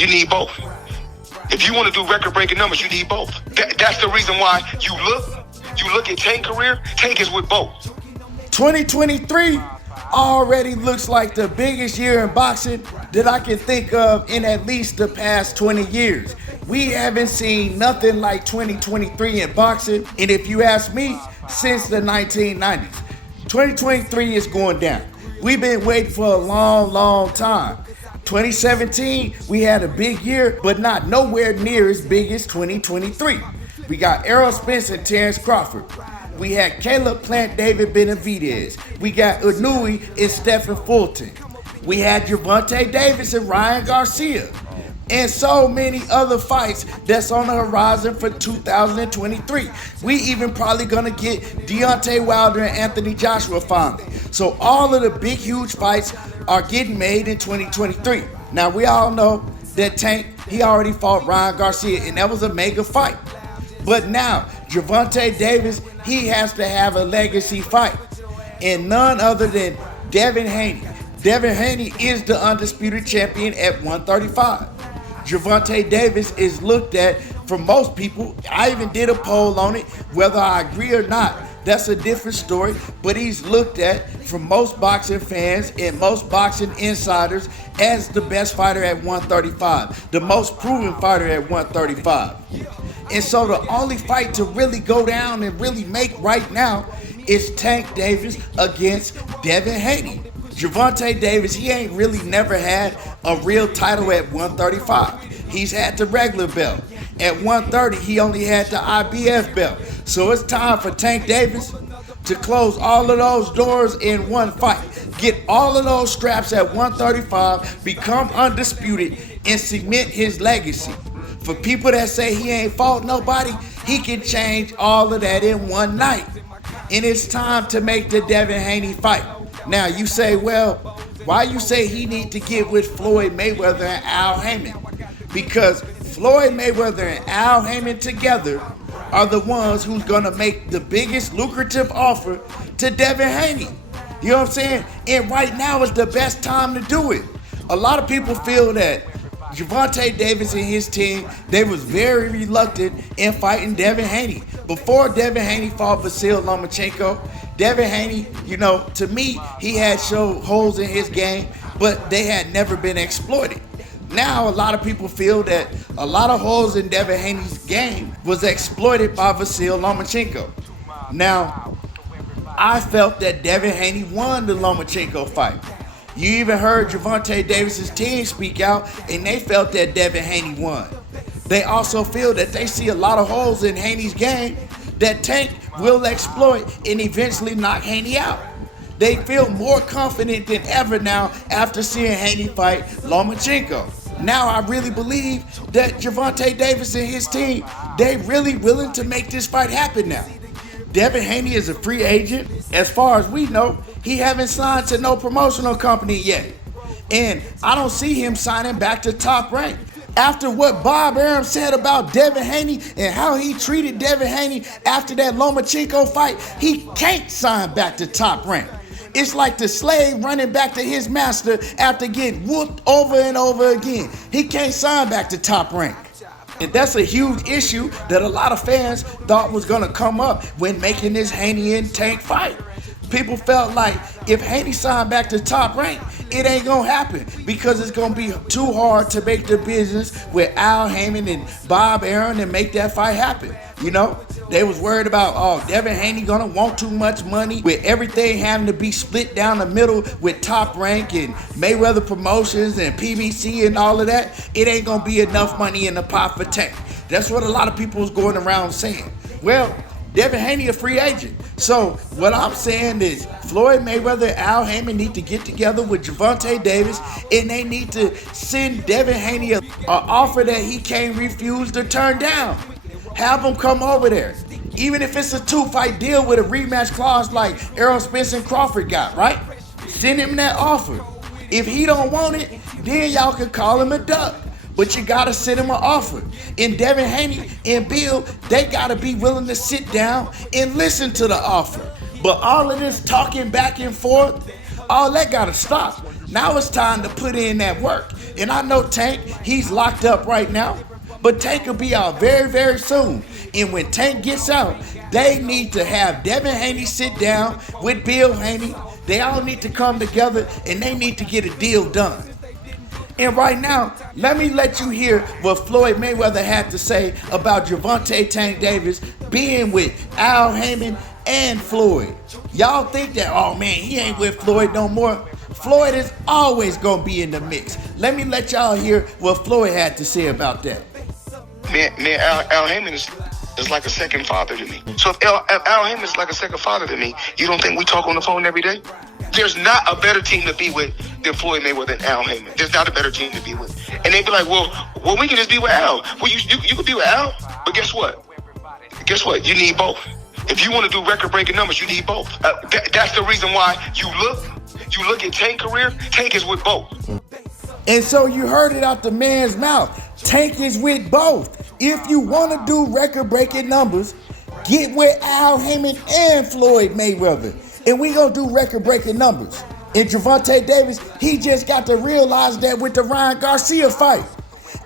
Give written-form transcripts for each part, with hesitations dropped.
You need both. If you want to do record-breaking numbers, you need both. That's the reason why you look at Tank's career. Tank is with both. 2023 already looks like the biggest year in boxing that I can think of in at least the past 20 years. We haven't seen nothing like 2023 in boxing, and if you ask me, since the 1990s. 2023 is going down. We've been waiting for a long time. 2017, we had a big year, but not nowhere near as big as 2023. We got Errol Spence and Terrence Crawford. We had Caleb Plant, David Benavidez. We got Inouye and Stephen Fulton. We had Gervonta Davis and Ryan Garcia. And so many other fights that's on the horizon for 2023. We even probably gonna get Deontay Wilder and Anthony Joshua finally. So all of the big, huge fights are getting made in 2023. Now we all know that Tank, he already fought Ryan Garcia, and that was a mega fight. But now, Gervonta Davis, he has to have a legacy fight. And none other than Devin Haney. Devin Haney is the undisputed champion at 135. Gervonta Davis is looked at from most people. I even did a poll on it. Whether I agree or not, that's a different story. But he's looked at from most boxing fans and most boxing insiders as the best fighter at 135, the most proven fighter at 135. And so the only fight to really go down and really make right now is Tank Davis against Devin Haney. Gervonta Davis, he ain't really never had a real title at 135. He's had the regular belt. At 130, he only had the IBF belt. So it's time for Tank Davis to close all of those doors in one fight. Get all of those straps at 135, become undisputed, and cement his legacy. For people that say he ain't fought nobody, he can change all of that in one night. And it's time to make the Devin Haney fight. Now you say, well, why you say he need to get with Floyd Mayweather and Al Haymon? Because Floyd Mayweather and Al Haymon together are the ones who's gonna make the biggest lucrative offer to Devin Haney. You know what I'm saying? And right now is the best time to do it. A lot of people feel that Gervonta Davis and his team, they was very reluctant in fighting Devin Haney. Before Devin Haney fought Vasil Lomachenko, Devin Haney, you know, to me, he had showed holes in his game, but they had never been exploited. Now, a lot of people feel that a lot of holes in Devin Haney's game was exploited by Vasil Lomachenko. Now, I felt that Devin Haney won the Lomachenko fight. You even heard Gervonta Davis's team speak out, and they felt that Devin Haney won. They also feel that they see a lot of holes in Haney's game that Tank will exploit and eventually knock Haney out. They feel more confident than ever now after seeing Haney fight Lomachenko. Now I really believe that Gervonta Davis and his team, they really willing to make this fight happen now. Devin Haney is a free agent. As far as we know, he haven't signed to no promotional company yet. And I don't see him signing back to Top Rank. After what Bob Arum said about Devin Haney and how he treated Devin Haney after that Lomachenko fight, he can't sign back to Top Rank. It's like the slave running back to his master after getting whooped over and over again. He can't sign back to Top Rank. And that's a huge issue that a lot of fans thought was going to come up when making this Haney and Tank fight. People felt like if Haney signed back to Top Rank, it ain't gonna happen because it's gonna be too hard to make the business with Al Haymon and Bob Arum and make that fight happen. You know, they was worried about, oh, Devin Haney gonna want too much money with everything having to be split down the middle with Top Rank and Mayweather Promotions and PBC and all of that. It ain't gonna be enough money in the pot for Tank. That's what a lot of people was going around saying. Well, Devin Haney a free agent. So what I'm saying is Floyd Mayweather and Al Haymon need to get together with Gervonta Davis, and they need to send Devin Haney an offer that he can't refuse to turn down. Have him come over there. Even if it's a 2-fight deal with a rematch clause like Errol Spence and Crawford got, right? Send him that offer. If he don't want it, then y'all can call him a duck. But you gotta send him an offer. And Devin Haney and Bill, they gotta be willing to sit down and listen to the offer. But all of this talking back and forth, all that gotta stop. Now it's time to put in that work. And I know Tank, he's locked up right now, but Tank will be out very, very soon. And when Tank gets out, they need to have Devin Haney sit down with Bill Haney. They all need to come together and they need to get a deal done. And right now, let me let you hear what Floyd Mayweather had to say about Gervonta Tank Davis being with Al Haymon and Floyd. Y'all think that, oh man, he ain't with Floyd no more. Floyd is always gonna be in the mix. Let me let y'all hear what Floyd had to say about that. Man, Al Haymon is like a second father to me. So if Al Haymon is like a second father to me, you don't think we talk on the phone every day? There's not a better team to be with than Floyd Mayweather and Al Haymon. There's not a better team to be with. And they'd be like, well, we can just be with Al. Well, you could be with Al, but guess what? Guess what? You need both. If you want to do record-breaking numbers, you need both. That's the reason why you look at Tank's career. Tank is with both. And so you heard it out the man's mouth. Tank is with both. If you want to do record-breaking numbers, get with Al Haymon and Floyd Mayweather. And we gonna do record-breaking numbers. And Gervonta Davis, he just got to realize that with the Ryan Garcia fight.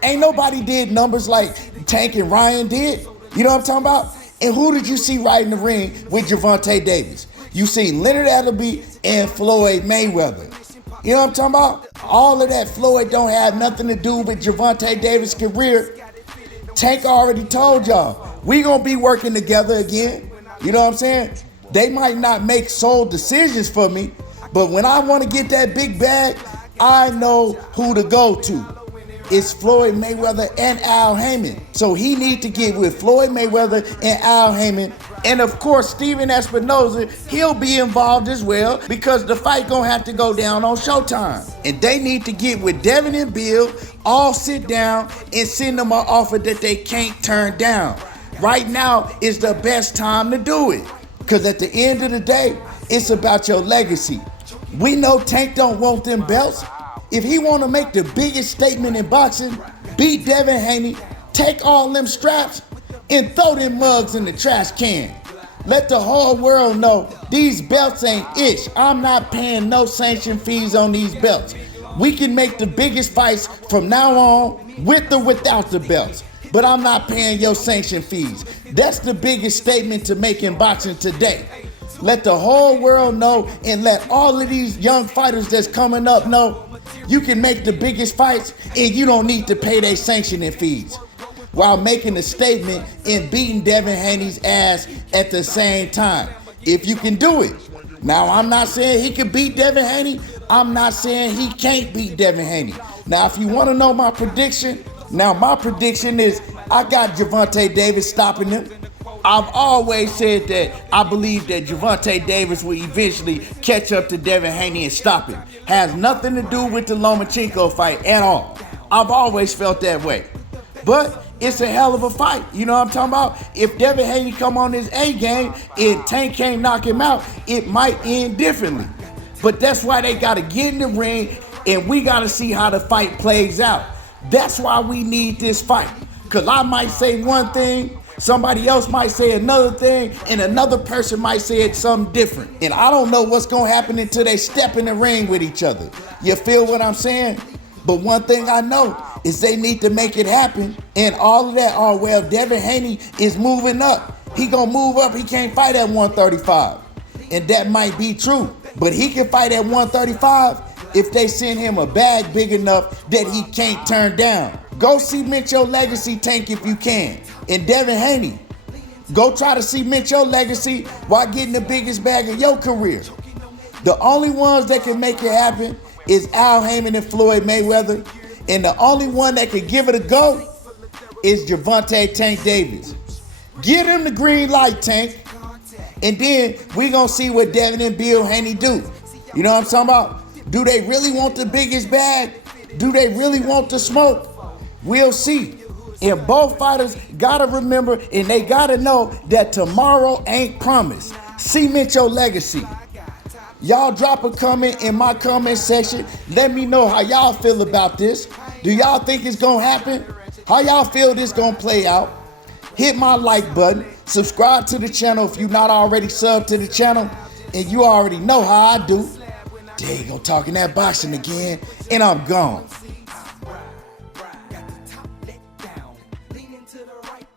Ain't nobody did numbers like Tank and Ryan did. You know what I'm talking about? And who did you see right in the ring with Gervonta Davis? You see Leonard Appleby and Floyd Mayweather. You know what I'm talking about? All of that Floyd don't have nothing to do with Gervonta Davis' career. Tank already told y'all, we gonna be working together again. You know what I'm saying? They might not make sole decisions for me, but when I want to get that big bag, I know who to go to. It's Floyd Mayweather and Al Haymon. So he need to get with Floyd Mayweather and Al Haymon. And of course, Steven Espinoza, he'll be involved as well because the fight gonna have to go down on Showtime. And they need to get with Devin and Bill, all sit down and send them an offer that they can't turn down. Right now is the best time to do it. Because at the end of the day, it's about your legacy. We know Tank don't want them belts. If he want to make the biggest statement in boxing, beat Devin Haney, take all them straps, and throw them mugs in the trash can. Let the whole world know these belts ain't ish. I'm not paying no sanction fees on these belts. We can make the biggest fights from now on with or without the belts. But I'm not paying your sanction fees. That's the biggest statement to make in boxing today. Let the whole world know and let all of these young fighters that's coming up know you can make the biggest fights and you don't need to pay their sanctioning fees while making a statement and beating Devin Haney's ass at the same time. If you can do it. Now, I'm not saying he can beat Devin Haney. I'm not saying he can't beat Devin Haney. Now, if you want to know my prediction, my prediction is I got Gervonta Davis stopping him. I've always said that I believe that Gervonta Davis will eventually catch up to Devin Haney and stop him. Has nothing to do with the Lomachenko fight at all. I've always felt that way. But it's a hell of a fight. You know what I'm talking about? If Devin Haney come on his A game and Tank can't knock him out, it might end differently. But that's why they got to get in the ring and we got to see how the fight plays out. That's why we need this fight. Because I might say one thing, somebody else might say another thing, and another person might say it something different. And I don't know what's going to happen until they step in the ring with each other. You feel what I'm saying? But one thing I know is they need to make it happen. And all of that, oh, well, Devin Haney is moving up. He going to move up. He can't fight at 135. And that might be true. But he can fight at 135 if they send him a bag big enough that he can't turn down. Go cement your legacy, Tank, if you can. And Devin Haney, go try to cement your legacy while getting the biggest bag of your career. The only ones that can make it happen is Al Haymon and Floyd Mayweather. And the only one that can give it a go is Gervonta Tank Davis. Give him the green light, Tank. And then we gonna see what Devin and Bill Haney do. You know what I'm talking about? Do they really want the biggest bag? Do they really want the smoke? We'll see. And both fighters gotta remember and they gotta know that tomorrow ain't promised. Cement your legacy. Y'all drop a comment in my comment section. Let me know how y'all feel about this. Do y'all think it's gonna happen? How y'all feel this gonna play out? Hit my like button. Subscribe to the channel if you're not already subbed to the channel. And you already know how I do. There you go, talking that boxing again. And I'm gone. to the right.